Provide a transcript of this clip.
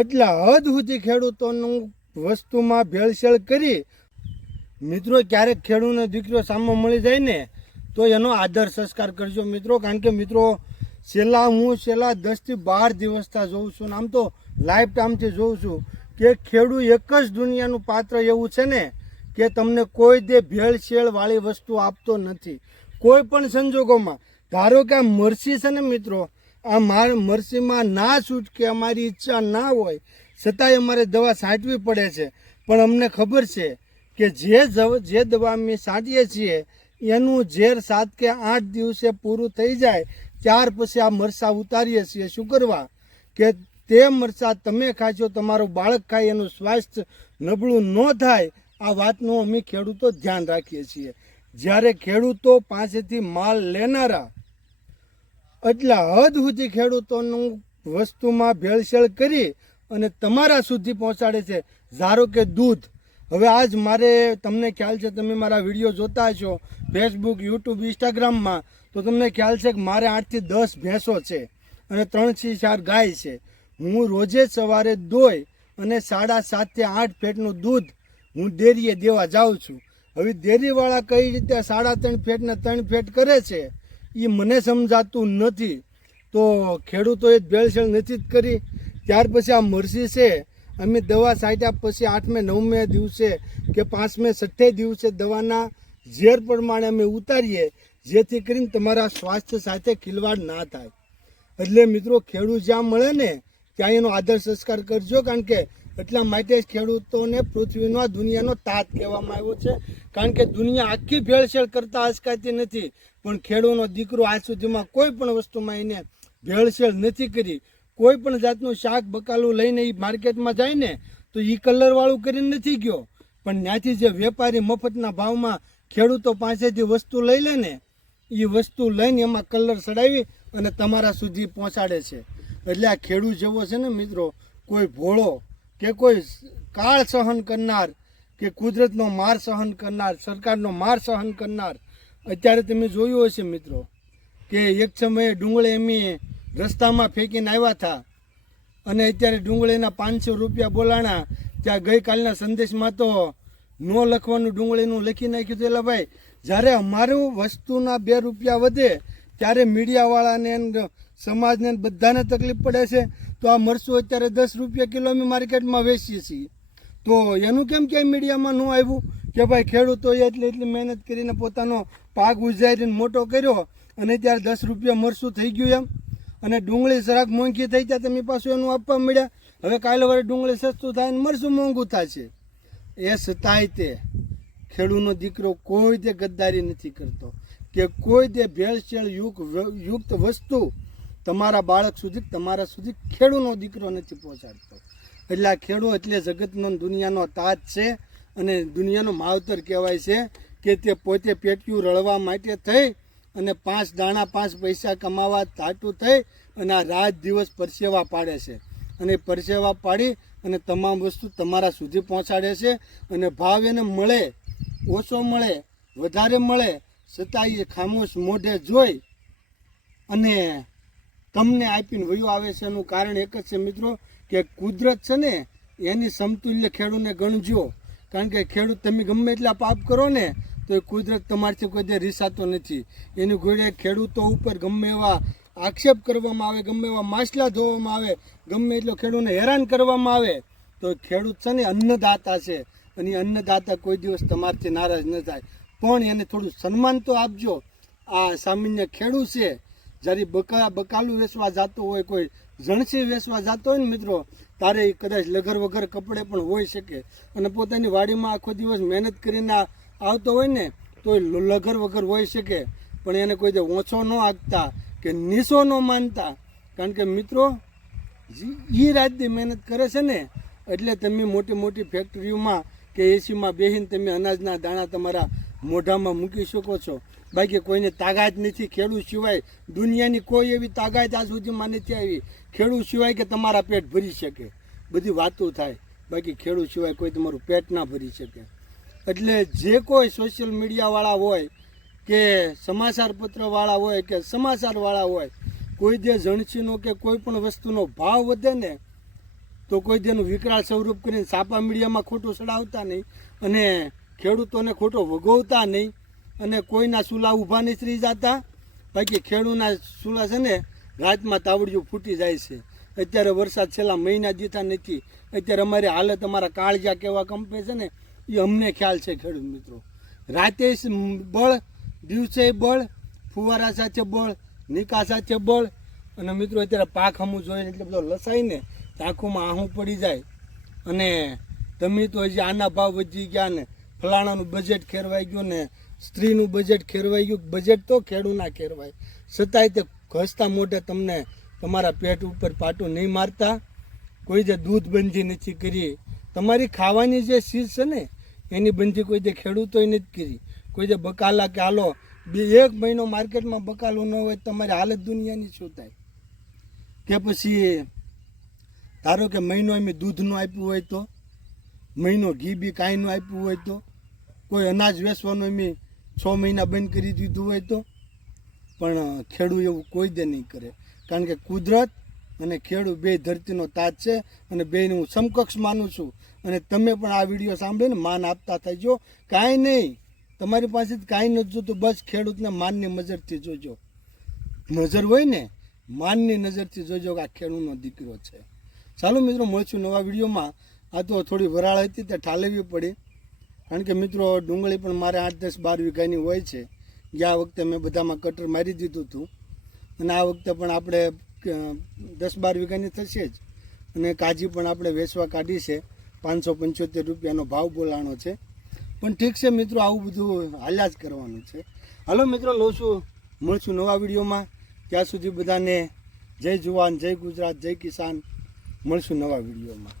એટલા હદ સુધી ખેડૂતોનું વસ્તુમાં ભેળસેળ કરી મિત્રો ક્યારેક ખેડૂતનો દીકરો સામે મળી જાય ને તો એનો આદર સંસ્કાર કરજો મિત્રો, કારણ કે મિત્રો હું છેલ્લા 10 થી 12 દિવસથી જોઉં છું ને આમ તો લાઈફ ટાઈમથી જોઉં છું કે ખેડૂત એક જ દુનિયાનું પાત્ર એવું છે ને કે તમને કોઈ દે ભેળસેળ વાળી વસ્તુ આપતો નથી કોઈ પણ સંજોગોમાં. ધારો કે આ મરસી છે ને મિત્રો, આ મરસીમાં ના છૂટકે અમારી ઈચ્છા ના હોય છતાંય અમારે દવા છાંટવી પડે છે, પણ અમને ખબર છે કે જે દવા અમે છાંટીએ છીએ એનું ઝેર 7 કે 8 દિવસે પૂરું થઈ જાય ત્યાર પછી આ મરચાં ઉતારીએ છીએ. શું કરવા કે તે મરચાં તમે ખાશો, તમારું બાળક ખાય, એનું સ્વાસ્થ્ય નબળું ન થાય, આ વાતનું અમે ખેડૂતો ધ્યાન રાખીએ છીએ. જ્યારે ખેડૂતો પાસેથી માલ લેનારા એટલા હદ સુધી ખેડૂતોનું વસ્તુમાં ભેળસેળ કરી અને તમારા સુધી પહોંચાડે છે. ધારો કે દૂધ, હવે આજ મારે તમને ખ્યાલ છે, તમે મારા વિડીયો જોતા હશો ફેસબુક, યુટ્યુબ, ઇન્સ્ટાગ્રામમાં, તો તમને ખ્યાલ છે કે મારે 8 થી 10 ભેંસો છે અને 3 થી 4 ગાય છે. હું રોજે સવારે દોઈ અને 7.5 થી 8 ફેટનું દૂધ હું ડેરીએ દેવા જાઉં છું. હવે ડેરીવાળા કઈ રીતે 3.5 ફેટને 3 ફેટ કરે છે એ મને સમજાતું નથી. તો ખેડૂતોએ ભેળસેળ નથી જ કરી. ત્યાર પછી આ મરસી છે, અમે દવા છાંટ્યા પછી 8મે 9મે દિવસે કે 5મે 6ઠે દિવસે દવાના ઝેર પ્રમાણે અમે ઉતારીએ જેથી કરીને તમારા સ્વાસ્થ્ય સાથે ખિલવાડ ના થાય. એટલે મિત્રો ખેડૂત જ્યાં મળે ને ત્યાં એનો આદર સંસ્કાર કરજો, કારણ કે એટલા માટે જ ખેડૂતોને પૃથ્વીનો દુનિયાનો તાત કહેવામાં આવ્યો છે. કારણ કે દુનિયા આખી ભેળસેળ કરતા અચકાતી નથી, પણ ખેડૂતનો દીકરો આજ સુધીમાં કોઈ પણ વસ્તુમાં એને ભેળસેળ નથી કરી. કોઈ પણ જાતનું શાક બકાલું લઈને એ માર્કેટમાં જાય ને તો એ કલરવાળું કરીને નથી ગયો, પણ ત્યાંથી જે વેપારી મફતના ભાવમાં ખેડૂતો પાસેથી વસ્તુ લઈ લે ને એ વસ્તુ લઈને એમાં કલર ચડાવી અને તમારા સુધી પહોંચાડે છે. એટલે આ ખેડૂત જેવો છે ને મિત્રો કોઈ ભોળો કે કોઈ કાળ સહન કરનાર કે કુદરતનો માર સહન કરનાર, સરકારનો માર સહન કરનાર. અત્યારે તમે જોયું હશે મિત્રો કે એક સમયે ડુંગળી એમ રસ્તામાં ફેંકીને આવ્યા હતા અને અત્યારે ડુંગળીના 500 રૂપિયા બોલાણા. ત્યાં ગઈકાલના સંદેશમાં તો નો લખવાનું ડુંગળીનું લખી નાખ્યું હતું. એટલે ભાઈ જ્યારે અમારું વસ્તુના 2 રૂપિયા વધે ત્યારે મીડિયાવાળાને, સમાજને બધાને તકલીફ પડે છે. તો આ મરચું અત્યારે 10 રૂપિયા કિલો અમે માર્કેટમાં વેચીએ છીએ, તો એનું કેમ ક્યાંય મીડિયામાં ન આવ્યું કે ભાઈ ખેડૂતોએ એટલી મહેનત કરીને પોતાનો પાક ઉજારીને મોટો કર્યો અને ત્યારે 10 રૂપિયા મરચું થઈ ગયું એમ. અને ડુંગળી જરાક મોંઘી થઈ ત્યાં તમે પાછું એનું આપવા મળ્યા. હવે કાલે વારે ડુંગળી સસ્તું થાય અને મરચું મોંઘું થશે. એ છતાંય તે ખેડૂતનો દીકરો કોઈ તે ગદ્દારી નથી કરતો કે કોઈ તે ભેળસેળ યુક્ત વસ્તુ તમારા બાળક સુધી, તમારા સુધી ખેડૂતનો દીકરો નથી પહોંચાડતો. એટલે આ ખેડૂત એટલે જગતનો દુનિયાનો તાજ છે અને દુનિયાનો માવતર કહેવાય છે કે તે પોતે પેટ્યું રળવા માટે થઈ અને 5 દાણા 5 પૈસા કમાવા તાટું થઈ અને આ રાત દિવસ પરસેવા પાડે છે અને પરસેવા પાડી અને તમામ વસ્તુ તમારા સુધી પહોંચાડે છે. અને ભાવ એને મળે, ઓછો મળે, વધારે મળે, છતાં એ ખામોશ મોઢે જોઈ અને તમને આપીને વયું આવે છે. એનું કારણ એક જ છે મિત્રો કે કુદરત છે ને એની સમતુલ્ય ખેડૂતને ગણજો. કારણ કે ખેડૂત તમે ગમે એટલા પાપ કરો ને તો એ કુદરત તમારથી કોઈ દે રીસાતો નથી. એની ઘોડે ખેડૂતો ઉપર ગમે એવા આક્ષેપ કરવામાં આવે, ગમે એવા માછલા ધોવામાં આવે, ગમે એટલો ખેડૂતને હેરાન કરવામાં આવે, તો ખેડૂત છે ને અન્નદાતા છે અને એ અન્નદાતા કોઈ દિવસ તમારથી નારાજ ન થાય. પણ એને થોડું સન્માન તો આપજો. આ સામાન્ય ખેડૂત છે, જ્યારે બકાલું વેચવા જતો હોય, કોઈ જણસી વેચવા જતો હોય ને મિત્રો, તારે કદાચ લગર વગર કપડે પણ હોઈ શકે અને પોતાની વાડીમાં આખો દિવસ મહેનત કરીને આવતો હોય ને તો લગર વગર હોઈ શકે, પણ એને કોઈ ઓછો ન આંકતા કે નીચો ન માનતા. કારણ કે મિત્રો એ રાતની મહેનત કરે છે ને એટલે તમે મોટી મોટી ફેક્ટરીઓમાં કે એસીમાં બેસીને તમે અનાજના દાણા તમારા મોઢામાં મૂકી શકો છો. બાકી કોઈને તાકાત નથી ખેડૂત સિવાય. દુનિયાની કોઈ એવી તાકાત આજ સુધીમાં નથી આવી ખેડૂત સિવાય કે તમારા પેટ ભરી શકે. બધી વાતો થાય, બાકી ખેડૂત સિવાય કોઈ તમારું પેટ ના ભરી શકે. એટલે જે કોઈ સોશિયલ મીડિયાવાળા હોય કે સમાચાર પત્રવાળા હોય કે સમાચારવાળા હોય, કોઈ જે જણસીનો કે કોઈ પણ વસ્તુનો ભાવ વધે ને તો કોઈ તેનું વિકરાળ સ્વરૂપ કરીને છાપા મીડિયામાં ખોટું ચડાવતા નહીં અને ખેડૂતોને ખોટો વગોવતા નહીં અને કોઈના ચૂલા ઊભા નહીં રહી જતા. બાકી ખેડૂતના ચૂલા છે ને રાતમાં તાવડિયું ફૂટી જાય છે. અત્યારે વરસાદ છેલ્લા મહિના દીધા નથી. અત્યારે અમારી હાલત અમારા કાળજા કેવા કંપે છે ને એ અમને ખ્યાલ છે ખેડૂત મિત્રો. રાતે બળ, દિવસે બળ, ફુવારા સાથે બળ, નિકાસ સાથે બળ. અને મિત્રો અત્યારે પાક હમું જોઈને એટલે બધો લસાય ને આંખોમાં આહું પડી જાય. અને તમે તો હજી આના ભાવ વધી ગયા ને ફલાણાનું બજેટ ખેરવાઈ ગયું ને સ્ત્રીનું બજેટ ખેરવાઈ ગયું. બજેટ તો ખેડૂના ખેરવાય, છતાંય તે ઘસતા મોઢે તમને તમારા પેટ ઉપર પાટું નહીં મારતા. કોઈ જે દૂધ બંધી નથી કરી, તમારી ખાવાની જે ચીજ છે ને એની બંધી કોઈ જે ખેડૂતોએ નથી કરી. કોઈ જે બકાલા કે હાલો 1 મહિનો માર્કેટમાં બકાલું ન હોય તમારી હાલત દુનિયાની શું થાય? કે પછી ધારો કે મહિનો એમ દૂધનું આપ્યું હોય તો, મહિનો ઘી બી કાંઈનું આપ્યું હોય તો, કોઈ અનાજ વેચવાનું એમ 6 મહિના બંધ કરી દીધું હોય તો. પણ ખેડૂત એવું કોઈ દે નહીં કરે, કારણ કે કુદરત અને ખેડૂત બે ધરતીનો તાજ છે અને બેને હું સમકક્ષ માનું છું. અને તમે પણ આ વિડીયો સાંભળીને માન આપતા થઈજો. કાંઈ નહીં, તમારી પાસેથી કાંઈ નથી જોતું, બસ ખેડૂતને માનની નજરથી જોજો. નજર હોય ને માનની નજરથી જોજો કે આ ખેડૂતનો દીકરો છે. ચાલો મિત્રો, મળશું નવા વિડીયોમાં. આ તો થોડી વરાળ હતી તે ઠાલવવી પડી, કારણ કે મિત્રો ડુંગળી પણ મારે 8, 10, 12 વીઘાની હોય છે. ગયા વખતે મેં બધામાં કટર મારી દીધું હતું અને આ વખતે પણ આપણે 10, 12 વીઘાની થશે જ. અને કાજી પણ આપણે વેચવા કાઢી છે. 575 રૂપિયાનો ભાવ બોલાણો છે. પણ ઠીક છે મિત્રો, આવું બધું હાલ્યા જ કરવાનું છે. હાલો મિત્રો, મળશું નવા વિડીયોમાં. ત્યાં સુધી બધાને જય જવાન, જય ગુજરાત, જય કિસાન. મળશું નવા વિડીયોમાં.